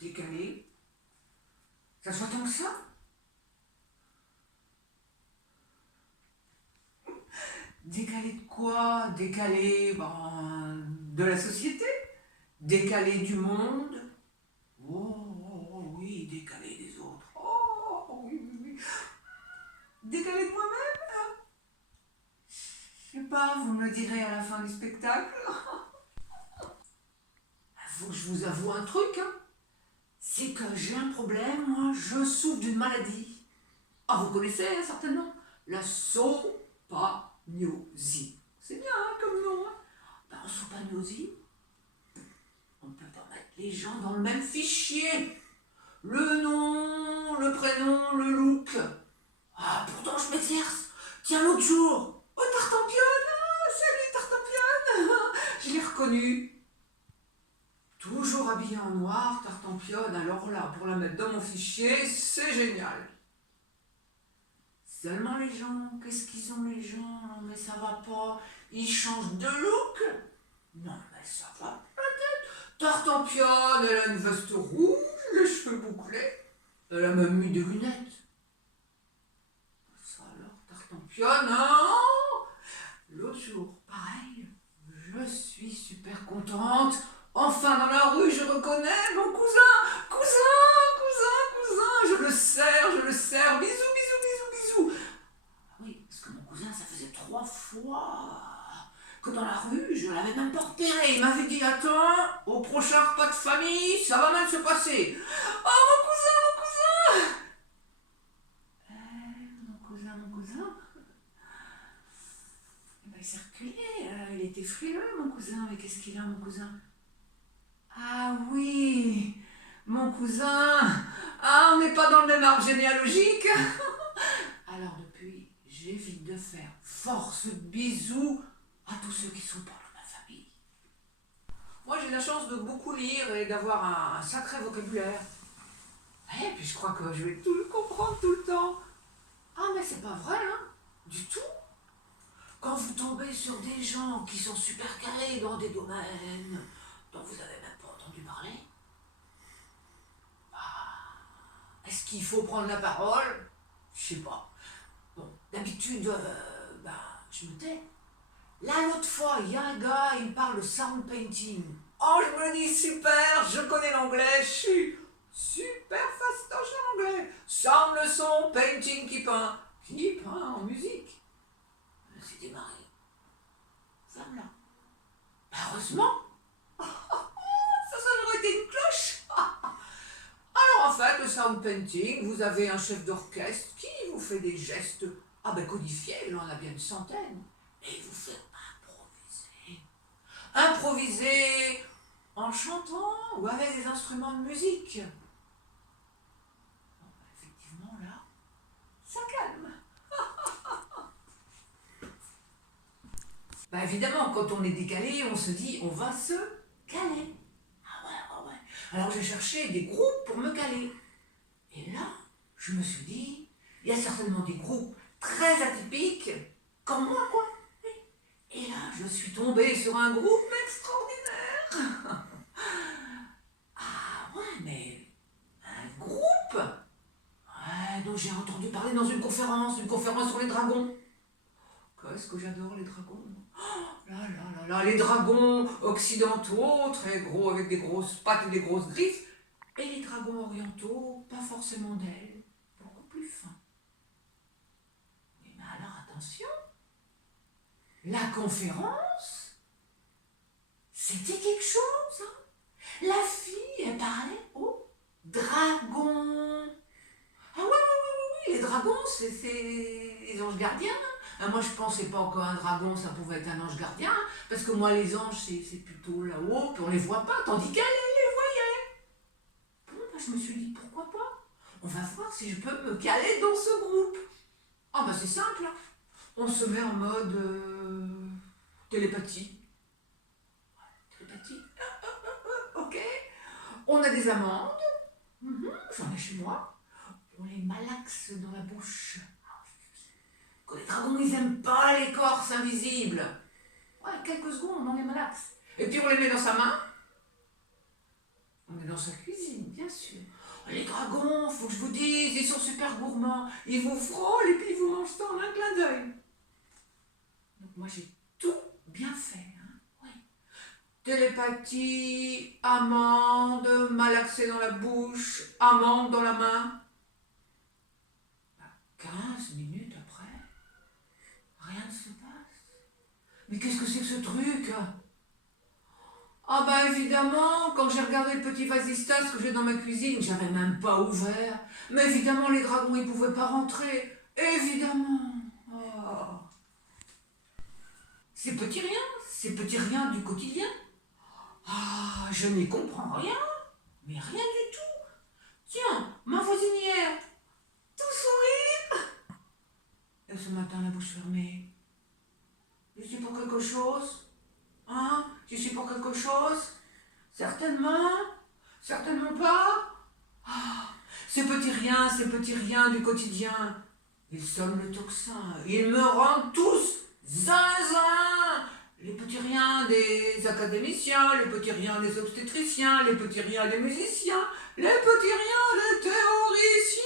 Décalé? Ça soit tant que ça? Décalé de quoi? Décalé, de la société? Décalé du monde? Oh, oui, décalé des autres. Oh, oui, oui, oui. Décalé de moi-même? Je sais pas, vous me le direz à la fin du spectacle. Faut que je vous avoue un truc, hein. C'est que j'ai un problème, moi, je souffre d'une maladie. Ah, vous connaissez, hein, certainement, la sopagnosie. C'est bien, hein, comme nom, hein. En sopagnosie, on ne peut pas mettre les gens dans le même fichier. Le nom, le prénom, le look. Ah, pourtant je m'exerce. Tiens, l'autre jour, oh, Tartampion, salut Tartampion. Je l'ai reconnu. Toujours habillée en noir, Tartampion, alors là, pour la mettre dans mon fichier, c'est génial. Seulement les gens, qu'est-ce qu'ils ont les gens? Non mais ça va pas, ils changent de look. Non mais ça va peut-être. Tartampion, elle a une veste rouge, les cheveux bouclés, elle a même mis des lunettes. Ça alors, Tartampion, non. L'autre jour, pareil, je suis super contente. Enfin dans la rue, je reconnais mon cousin, je le serre, bisous, bisous, bisous. Ah oui, parce que mon cousin, ça faisait 3 fois que dans la rue, je l'avais même pas repéré. Il m'avait dit, attends, au prochain repas de famille, ça va mal se passer. Oh, mon cousin. Mon cousin. Il s'est reculé, il était frileux, mon cousin. Mais qu'est-ce qu'il a, mon cousin? Ah oui, mon cousin. Ah, on n'est pas dans le même arbre généalogique. Alors depuis, j'évite de faire force bisous à tous ceux qui sont pas dans ma famille. Moi, j'ai la chance de beaucoup lire et d'avoir un sacré vocabulaire. Et puis je crois que je vais tout le comprendre tout le temps. Ah, mais c'est pas vrai, hein, du tout. Quand vous tombez sur des gens qui sont super calés dans des domaines dont vous n'avez même pas entendu parler, est-ce qu'il faut prendre la parole? Je sais pas. Bon, d'habitude, je me tais. Là, l'autre fois, il y a un gars, il me parle de sound painting. Oh, je me dis, super, je connais l'anglais, je suis super fastoche en anglais. Sound, le son, painting, qui peint. Qui peint en musique. C'est démarré. Femme là. Heureusement. Ça aurait été une cloche. Alors en fait, le sound painting, vous avez un chef d'orchestre qui vous fait des gestes codifiés, il en a bien une centaine, et il vous fait improviser. Improviser en chantant ou avec des instruments de musique. Bon, effectivement là, ça calme. Évidemment, quand on est décalé, on se dit on va se caler. Ah ouais. Alors j'ai cherché des groupes pour me caler. Et là, je me suis dit, il y a certainement des groupes très atypiques, comme moi, quoi. Et là, je suis tombée sur un groupe extraordinaire. Ah ouais, mais un groupe dont j'ai entendu parler dans une conférence sur les dragons. Qu'est-ce que j'adore les dragons. Les dragons occidentaux, très gros, avec des grosses pattes et des grosses griffes, et les dragons orientaux, pas forcément d'ailes, beaucoup plus fins. Oui, mais alors attention, la conférence, c'était quelque chose, hein. La fille, elle parlait aux dragons. Ah oui, les dragons, c'est les anges gardiens. Moi, je pensais pas qu'un dragon, ça pouvait être un ange gardien, parce que moi, les anges, c'est plutôt là-haut, puis on les voit pas, tandis qu'elle, les voyait. Bon, je me suis dit, pourquoi pas? On va voir si je peux me caler dans ce groupe. C'est simple, hein. On se met en mode télépathie. Télépathie. Ok. On a des amandes. J'en ai chez moi. On les malaxe dans la bouche. Que les dragons, ils aiment pas l'écorce invisible. Ouais, quelques secondes, on les malaxe. Et puis on les met dans sa main. On est dans sa cuisine, bien sûr. Les dragons, faut que je vous dise, ils sont super gourmands. Ils vous frôlent et puis ils vous mangent ça en un clin d'œil. Donc moi j'ai tout bien fait. Hein. Oui. Télépathie, amande, malaxé dans la bouche, amande dans la main. 15 minutes après, rien ne se passe. Mais qu'est-ce que c'est que ce truc? Ah bah évidemment, quand j'ai regardé le petit vasistas que j'ai dans ma cuisine, j'avais même pas ouvert. Mais évidemment, les dragons, ils pouvaient pas rentrer. Évidemment. Oh. Ces petits riens du quotidien. Ah, je n'y comprends rien. Mais rien du tout. Tiens, ma voisinière, tout sourire. Et ce matin, la bouche fermée. Je suis pour quelque chose. Hein? Je suis pour quelque chose? Certainement? Certainement pas? Ah, ces petits riens du quotidien, ils sonnent le tocsin, ils me rendent tous zinzin! Les petits riens des académiciens, les petits riens des obstétriciens, les petits riens des musiciens, les petits riens des théoriciens!